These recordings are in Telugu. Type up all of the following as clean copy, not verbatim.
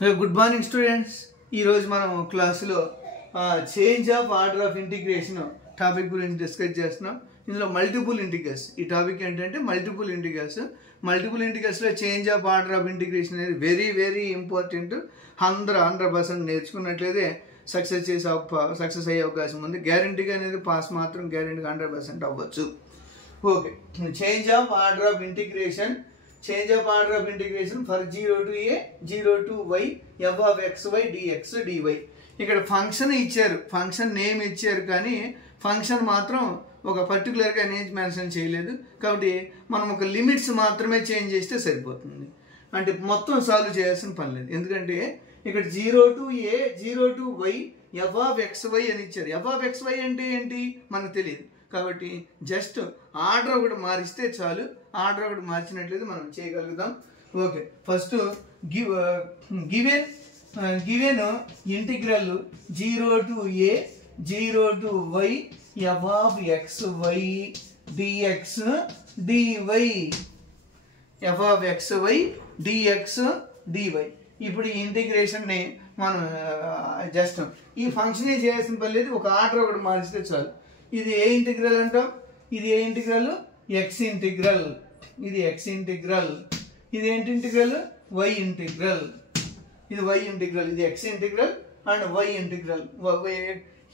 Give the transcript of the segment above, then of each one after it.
Good morning students. ఈ రోజు మనం క్లాసులో change of order of integration topic గురించి డిస్కస్ చేస్తున్నాం. ఇందులో మల్టిపుల్ ఇంటిగ్రల్స్. ఈ టాపిక్ ఏంటంటే మల్టిపుల్ ఇంటిగ్రల్స్. మల్టిపుల్ ఇంటిగ్రల్స్లో change of order of integration అనేది వెరీ వెరీ ఇంపార్టెంట్. 100% నేర్చుకున్నట్లయితే సక్సెస్ అయ్యే అవకాశం ఉంది. గ్యారంటీగా అనేది పాస్ మాత్రం గ్యారంటీగా 100% అవ్వచ్చు. Okay, change of order of integration. Change of order of integration for 0 to a, 0 to y, f of xy dx dy. ఇక్కడ ఫంక్షన్ ఇచ్చారు, ఫంక్షన్ నేమ్ ఇచ్చారు, కానీ ఫంక్షన్ మాత్రం ఒక పర్టికులర్గా నేమ్ మెన్షన్ చేయలేదు. కాబట్టి మనం ఒక లిమిట్స్ మాత్రమే చేంజ్ చేస్తే సరిపోతుంది. అంటే మొత్తం సాల్వ్ చేయాల్సిన పని లేదు. ఎందుకంటే ఇక్కడ 0 to a, 0 to y, f of xy అని ఇచ్చారు. f of xy అంటే ఏంటి మనకు తెలియదు. కాబట్టి జస్ట్ ఆర్డర్ ఒకటి మారిస్తే చాలు. ఆర్డర్ ఒకటి మార్చినట్లయితే మనం చేయగలుగుతాం. Okay, first given integral 0 to a, 0 to y, f of xy dx dy, f of xy dx dy. ఇప్పుడు ఈ ఇంటిగ్రేషన్ని మనం జస్ట్ ఈ ఫంక్షన్ చేయాల్సిన పని లేదు, ఒక ఆర్డర్ ఒకటి మారిస్తే చాలు. ఇది ఏ ఇంటిగ్రల్ అంటాం? ఇది ఏ ఇంటిగ్రల్? X integral. ఇది ఎక్స్ ఇంటిగ్రల్. ఇది ఏంటి ఇంటిగ్రల్? Y integral. ఇది వై ఇంటిగ్రల్. ఇది x integral and y integral.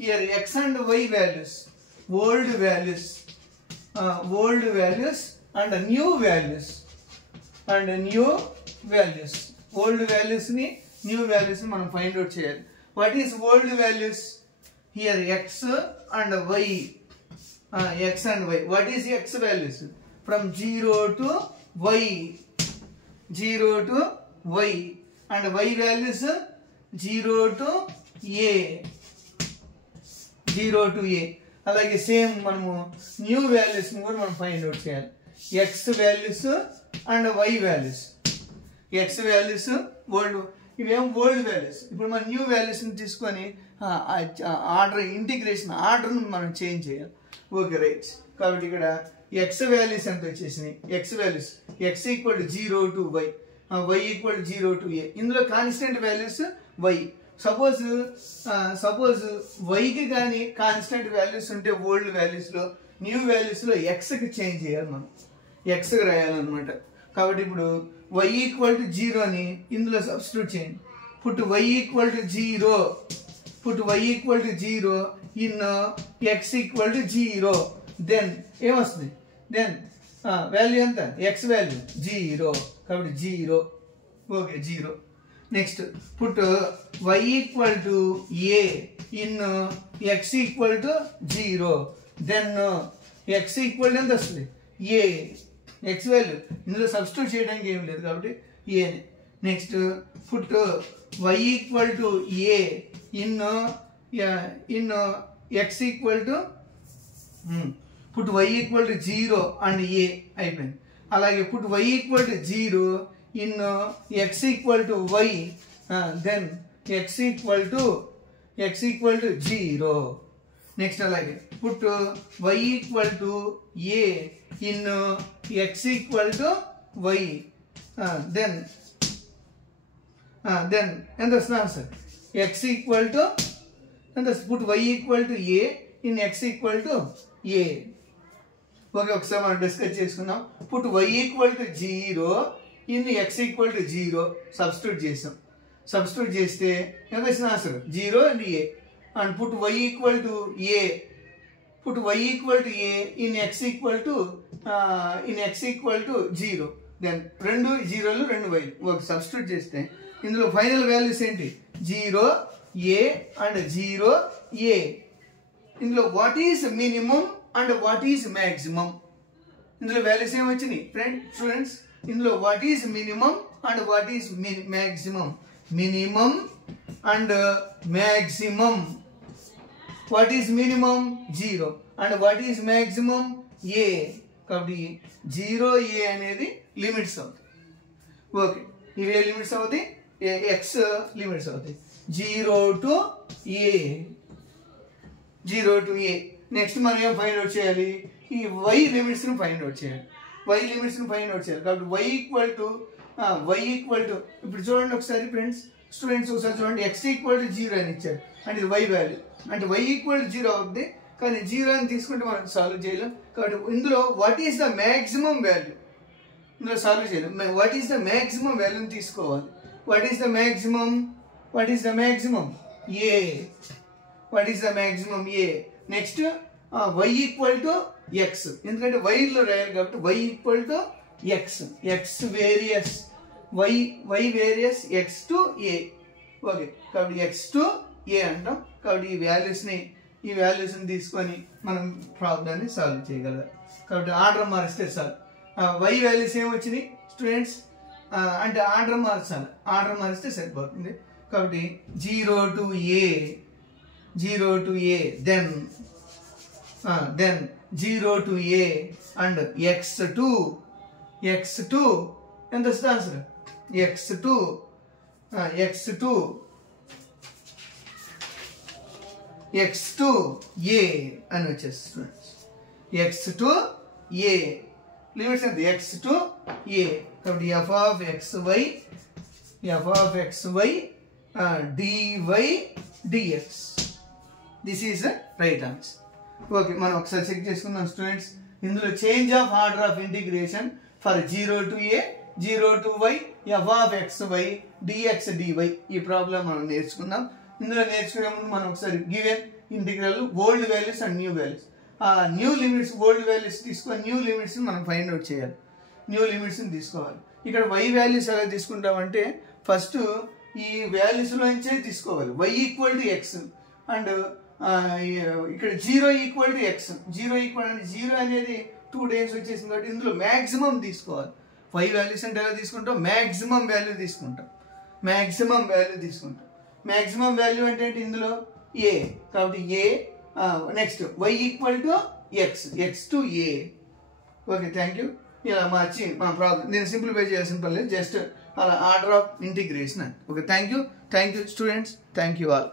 Here x and y values, old values and new values old వాల్యూస్ని న్యూ వాల్యూస్ని మనం ఫైండ్ అవుట్ చేయాలి. What is old values? Here x and y, x and y. What is x values? From 0 to y, 0 to y, and y values 0 to a, 0 to a. అలాగే సేమ్ మనము న్యూ వాల్యూస్ని కూడా మనం ఫైండ్ అవుట్ చేయాలి. x values and y values. x values old, ఇవేం ఓల్డ్ వాల్యూస్. ఇప్పుడు మనం న్యూ వాల్యూస్ని తీసుకొని ఆర్డర్ ఇంటిగ్రేషన్ ఆర్డర్ని మనం చేంజ్ చేయాలి. Okay, right. కాబట్టి ఇక్కడ ఎక్స్ వాల్యూస్ ఎంత వచ్చేసినాయి? X values x equal to 0 to y, y equal to 0 to a. ఇందులో కాన్స్టెంట్ వాల్యూస్ వై. సపోజ్ వైకి కానీ కాన్స్టెంట్ వాల్యూస్ ఉంటే ఓల్డ్ వాల్యూస్లో, న్యూ వాల్యూస్లో ఎక్స్కి చేంజ్ చేయాలి, మనం ఎక్స్కి రాయాలన్నమాట. కాబట్టి ఇప్పుడు y ఈక్వల్ టు 0 అని ఇందులో సబ్స్టిట్యూట్ చేయండి. Put y equal to 0, put y equal to 0 in x equal to 0. then ఏమొస్తుంది? దెన్ వాల్యూ ఎంత? x value 0. కాబట్టి 0. Okay, 0. Next put y equal to a in x equal to 0. Then x equal ఎంత వస్తుంది? a. x వాల్యూ ఇందులో సబ్స్టిట్యూట్ చేయడానికి ఏం లేదు కాబట్టి a. Next put y equal to a in x equal to put y equal to 0 and a అయిపోయింది. అలాగే put y equal to 0 in x equal to y, then x equal to 0. Next అలాగే put y equal to a in x equal to y, then ఎంత వస్తుంది answer? x equal to, and put y equal to a in x equal to a. Okay, ఒకసారి మనం డిస్కస్ చేసుకుందాం. Put y equal to 0 in x equal to 0 substitute చేసాం. సబ్స్టిట్యూట్ చేస్తే ఎంత వచ్చిన answer? 0 and a. And put y equal to a, put y equal to a in x equal to 0. Then రెండు జీరోలు రెండు వైలు. ఓకే, సబ్స్టిట్యూట్ చేస్తే ఇందులో ఫైనల్ వాల్యూస్ ఏంటి? 0 a అండ్ 0 a. ఇందులో what is minimum and what is maximum? ఇందులో వాల్యూస్ ఏమొచ్చినాయి స్టూడెంట్స్? ఇందులో what is minimum and what is maximum? Minimum and maximum. What is minimum? 0 and what is maximum? a. కాబట్టి 0a అనేది లిమిట్స్ అవుతాయి. ఓకే, ఇవే లిమిట్స్ అవుతాయి, ఎక్స్ లిమిట్స్ అవుతాయి. 0 to a. నెక్స్ట్ మనం ఏం ఫైండ్ అవుట్ చేయాలి? ఈ y లిమిట్స్ని ఫైండ్ అవుట్ చేయాలి. కాబట్టి y ఈక్వల్ టు ఇప్పుడు చూడండి ఒకసారి ఫ్రెండ్స్, స్టూడెంట్స్ ఒకసారి చూడండి, x = 0 అని ఇచ్చారు అంటే ఇది y వాల్యూ, అంటే y = 0 అవుతుంది, కానీ 0 అని తీసుకుంటే మనం సాల్వ్ చేయలేం. కాబట్టి ఇందులో what is the maximum value, ఇందులో సాల్వ్ చేయలేం. వాట్ ఈస్ ద మ్యాక్సిమం వాల్యూని తీసుకోవాలి. What is the maximum, what is the maximum a, what is the maximum a. Next y = x, ఎందుకంటే వైలో రాయాలి కాబట్టి y = x, x various y various x to a. Okay, కాబట్టి x to a అంటాం. కాబట్టి ఈ వాల్యూస్ని తీసుకొని మనం ప్రాబ్లమ్ని సాల్వ్ చేయగలరు. కాబట్టి ఆర్డర్ మారిస్తే సార్ y వాల్యూస్ ఏమొచ్చినాయి స్టూడెంట్స్, అంటే ఆర్డర్ మార్చాలి, ఆర్డర్ మారిస్తే సరిపోతుంది. కాబట్టి 0 to a, then 0 to a and x to ఎంత వస్తుంది ఆన్సర్, x to a అని వచ్చేసి students, x to a limits ఎంత, x to a. కాబట్టి f of xy dy dx, this is the right answer. Okay, మనం ఒకసారి చెక్ చేసుకుందాం స్టూడెంట్స్. ఇందులో change of order of integration for 0 to a, 0 to y, f of xy dx dy, ఈ ప్రాబ్లం మనం నేర్చుకుందాం. ఇందులో నేర్చుకునే ముందు మనం ఒకసారి given integral old values and new values, new limits old values తీసుకొని న్యూ లిమిట్స్ని మనం ఫైండ్ అవుట్ చేయాలి, న్యూ లిమిట్స్ని తీసుకోవాలి. ఇక్కడ y వాల్యూస్ ఎలా తీసుకుంటామంటే ఫస్ట్ ఈ వాల్యూస్లోంచే తీసుకోవాలి. y = x అండ్ ఇక్కడ 0 = x, 0 అంటే 0 అనేది 2 టైమ్స్ వచ్చేసింది కాబట్టి ఇందులో మ్యాక్సిమం తీసుకోవాలి. y వాల్యూస్ అంటే ఎలా తీసుకుంటాం, మ్యాక్సిమం వాల్యూ తీసుకుంటాం. మ్యాక్సిమం వాల్యూ అంటే ఇందులో a, కాబట్టి a. Next y = x to a. Okay, thank you. ఇలా మార్చి మన ప్రాబ్లం నేను సింప్లిఫై చేయాల్సిన పని లేదు, జస్ట్ అలా order of integration. Okay, thank you students, thank you all.